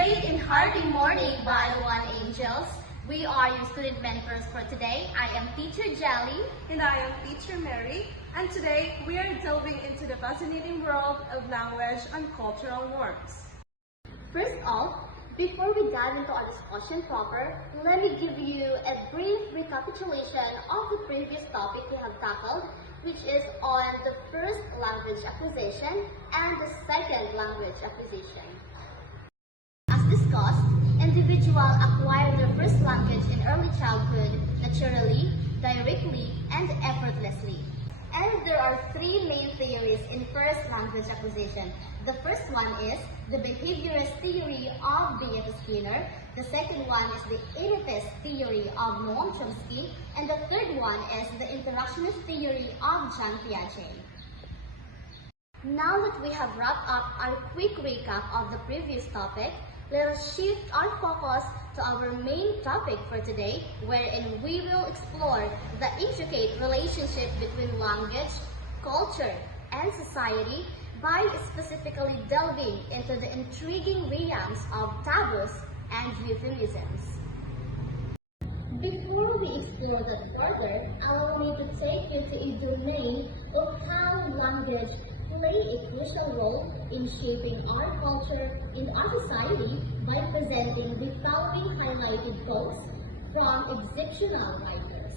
great and hearty morning, One Angels. We are your student mentors for today. I am Teacher Jelly. And I am Teacher Mary. And today we are delving into the fascinating world of language and cultural norms. First off, before we dive into our discussion proper, let me give you a brief recapitulation of the previous topic we have tackled, which is on the first language acquisition and the second language acquisition. As discussed, individuals acquire their first language in early childhood naturally, directly, and effortlessly. And there are three main theories in first language acquisition. The first one is the behaviorist theory of B.F. Skinner. The second one is the innatist theory of Noam Chomsky. And the third one is the interactionist theory of John Piaget. Now that we have wrapped up our quick recap of the previous topic, let us shift our focus to our main topic for today, wherein we will explore the intricate relationship between language, culture, and society by specifically delving into the intriguing realms of taboos and euphemisms. Before we explore that further, allow me to take you to a domain of how language play a crucial role in shaping our culture and our society by presenting the following highlighted quotes from exceptional writers.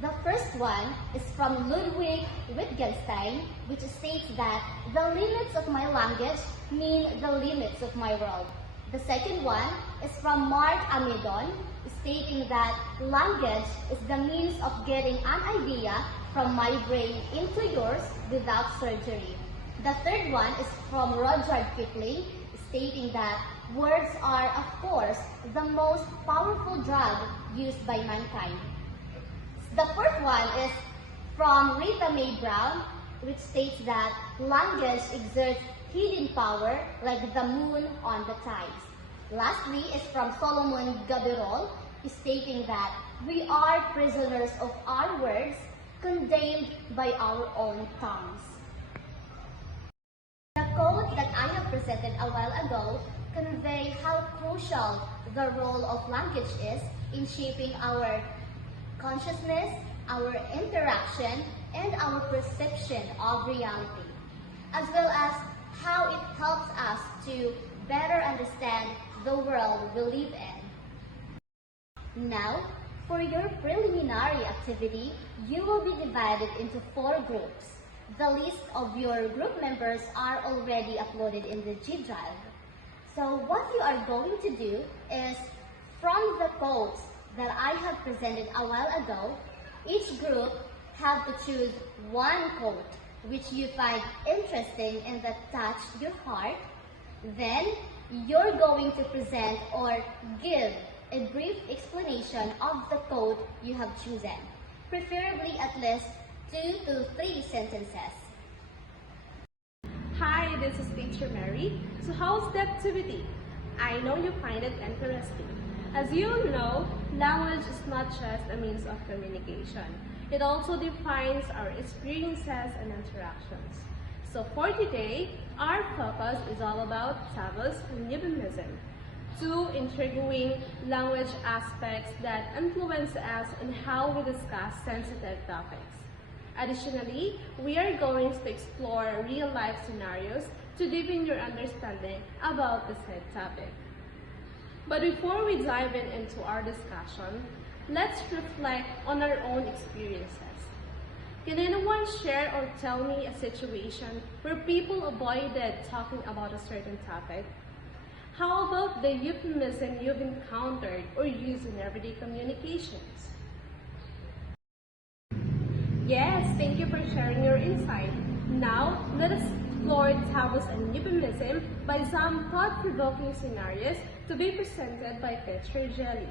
The first one is from Ludwig Wittgenstein, which states that the limits of my language mean the limits of my world. The second one is from Mark Amidon, stating that language is the means of getting an idea from my brain into yours without surgery. The third one is from Rudyard Kipling, stating that words are, of course, the most powerful drug used by mankind. The fourth one is from Rita Mae Brown, which states that language exerts hidden power like the moon on the tides. Lastly is from Solomon Gabirol, stating that we are prisoners of our words, condemned by our own tongues. The quote that I have presented a while ago convey how crucial the role of language is in shaping our consciousness, our interaction, and our perception of reality, as well as how it helps us to better understand the world we live in. Now, for your preliminary activity, you will be divided into 4 groups. The list of your group members are already uploaded in the G Drive. So what you are going to do is, from the quotes that I have presented a while ago, each group have to choose one quote which you find interesting and that touched your heart. Then, you're going to present or give a brief explanation of the quote you have chosen, preferably at least 2 to 3 sentences. Hi, this is Teacher Mary. So how's the activity? I know you find it interesting. As you all know, language is not just a means of communication. It also defines our experiences and interactions. So for today, our focus is all about taboos and euphemisms, 2 intriguing language aspects that influence us in how we discuss sensitive topics. Additionally, we are going to explore real-life scenarios to deepen your understanding about the said topic. But before we dive into our discussion, let's reflect on our own experiences. Can anyone share or tell me a situation where people avoided talking about a certain topic? How about the euphemism you've encountered or used in everyday communications? Yes, thank you for sharing your insight. Now, let us explore taboos and euphemism by some thought-provoking scenarios to be presented by Teacher Jelly.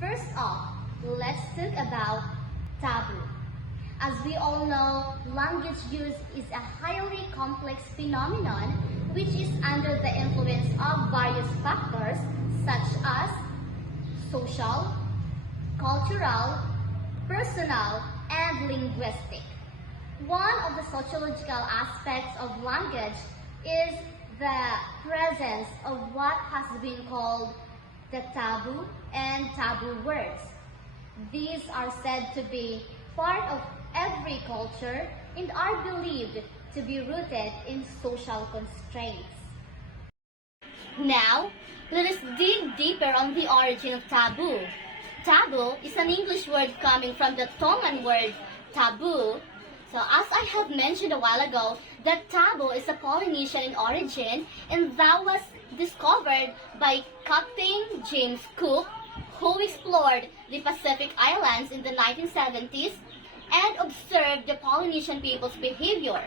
First off, let's talk about taboo. As we all know, language use is a highly complex phenomenon which is under the influence of various factors such as social, cultural, personal, and linguistic. One of the sociological aspects of language is the presence of what has been called the taboo and taboo words. These are said to be part of every culture and are believed to be rooted in social constraints. Now, let us dig deeper on the origin of taboo. Taboo is an English word coming from the Tongan word taboo. So as I have mentioned a while ago, that taboo is a Polynesian in origin and that was discovered by Captain James Cook, who explored the Pacific Islands in the 1970s and observed the Polynesian people's behavior.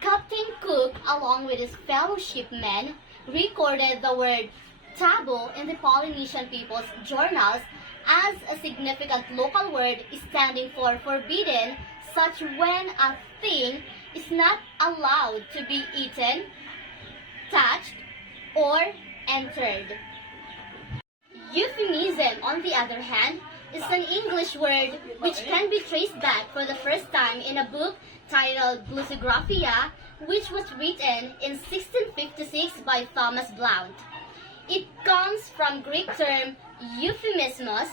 Captain Cook, along with his fellow shipmen, recorded the word taboo in the Polynesian people's journals as a significant local word standing for forbidden, such when a thing is not allowed to be eaten, touched, or entered. Euphemism, on the other hand, is an English word which can be traced back for the first time in a book titled Glyptographia, which was written in 1656 by Thomas Blount. It comes from Greek term euphemismus,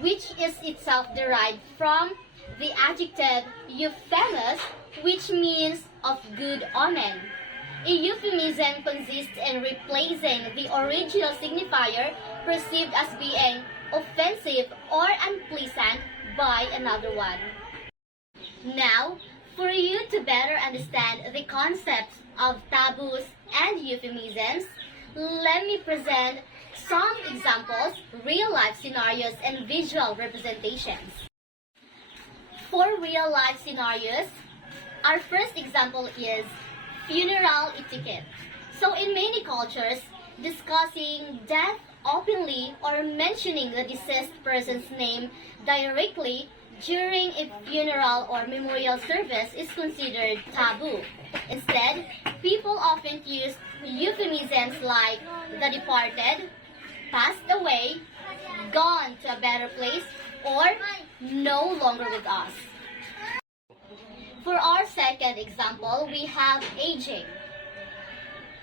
which is itself derived from the adjective euphemus, which means of good omen. A euphemism consists in replacing the original signifier perceived as being offensive or unpleasant by another one. Now, for you to better understand the concepts of taboos and euphemisms, let me present some examples, real-life scenarios, and visual representations. For real-life scenarios, our first example is funeral etiquette. So in many cultures, discussing death openly or mentioning the deceased person's name directly during a funeral or memorial service is considered taboo. Instead, people often use euphemisms like the departed, passed away, gone to a better place, or no longer with us. For our second example, we have aging.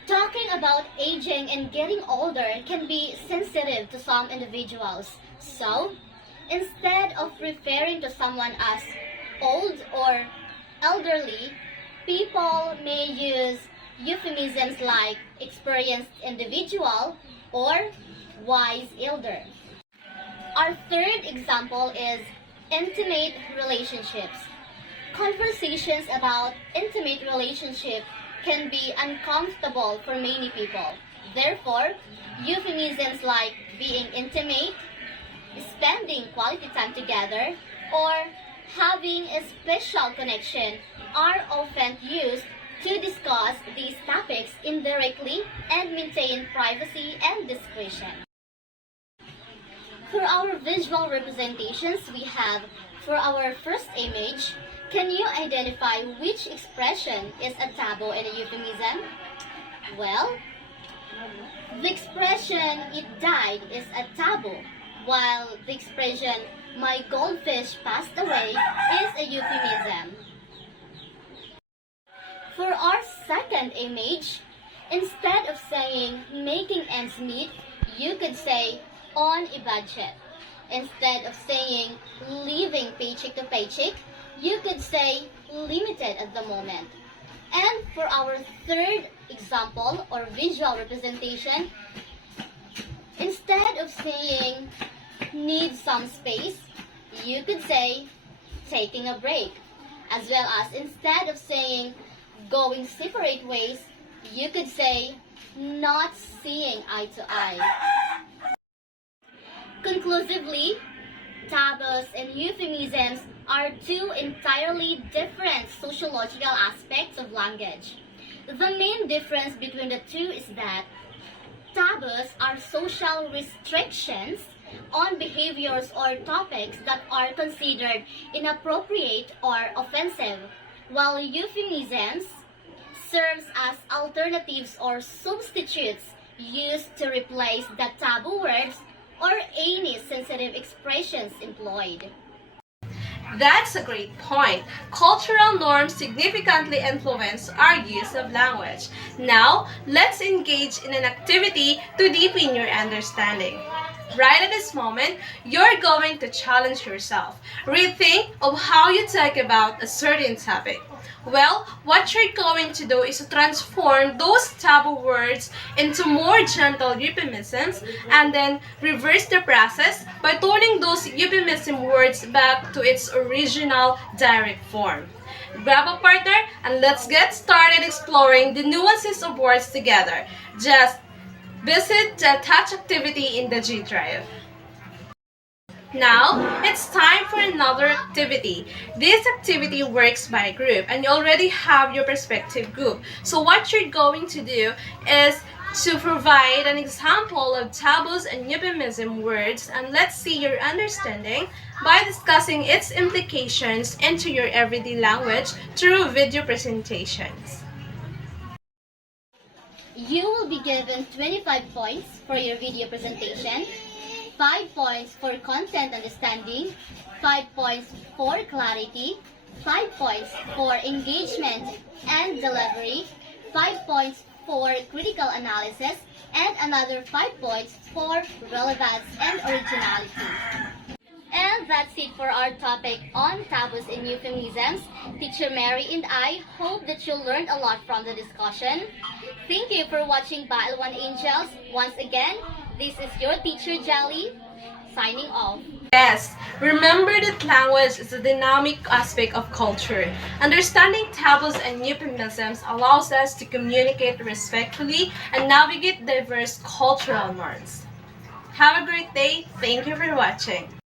Talking about aging and getting older can be sensitive to some individuals. So, instead of referring to someone as old or elderly, people may use euphemisms like experienced individual or wise elder. Our third example is intimate relationships. Conversations about intimate relationship can be uncomfortable for many people. Therefore, euphemisms like being intimate, spending quality time together, or having a special connection are often used to discuss these topics indirectly and maintain privacy and discretion. For our visual representations, we have, for our first image, can you identify which expression is a taboo and a euphemism? Well, the expression "it died" is a taboo, while the expression "my goldfish passed away" is a euphemism. For our second image, instead of saying making ends meet, you could say on a budget. Instead of saying living paycheck to paycheck, you could say limited at the moment. And for our third example or visual representation, instead of saying need some space, you could say taking a break. As well as instead of saying going separate ways, you could say not seeing eye to eye. Conclusively, taboos and euphemisms are two entirely different sociological aspects of language. The main difference between the two is that taboos are social restrictions on behaviors or topics that are considered inappropriate or offensive, while euphemisms serves as alternatives or substitutes used to replace the taboo words or any sensitive expressions employed. That's a great point. Cultural norms significantly influence our use of language. Now, let's engage in an activity to deepen your understanding. Right at this moment, you're going to challenge yourself. Rethink of how you talk about a certain topic. Well, what you're going to do is to transform those taboo words into more gentle euphemisms and then reverse the process by turning those euphemism words back to its original direct form. Grab a partner and let's get started exploring the nuances of words together. Just visit the attached activity in the G Drive. Now, it's time for another activity. This activity works by group and you already have your perspective group. So what you're going to do is to provide an example of taboos and euphemism words, and let's see your understanding by discussing its implications into your everyday language through video presentations. You will be given 25 points for your video presentation, 5 points for content understanding, 5 points for clarity, 5 points for engagement and delivery, 5 points for critical analysis, and another 5 points for relevance and originality. And that's it for our topic on taboos and euphemisms. Teacher Mary and I hope that you learned a lot from the discussion. Thank you for watching Battle One Angels. Once again, this is your teacher Jelly, signing off. Yes, remember that language is a dynamic aspect of culture. Understanding taboos and euphemisms allows us to communicate respectfully and navigate diverse cultural norms. Have a great day. Thank you for watching.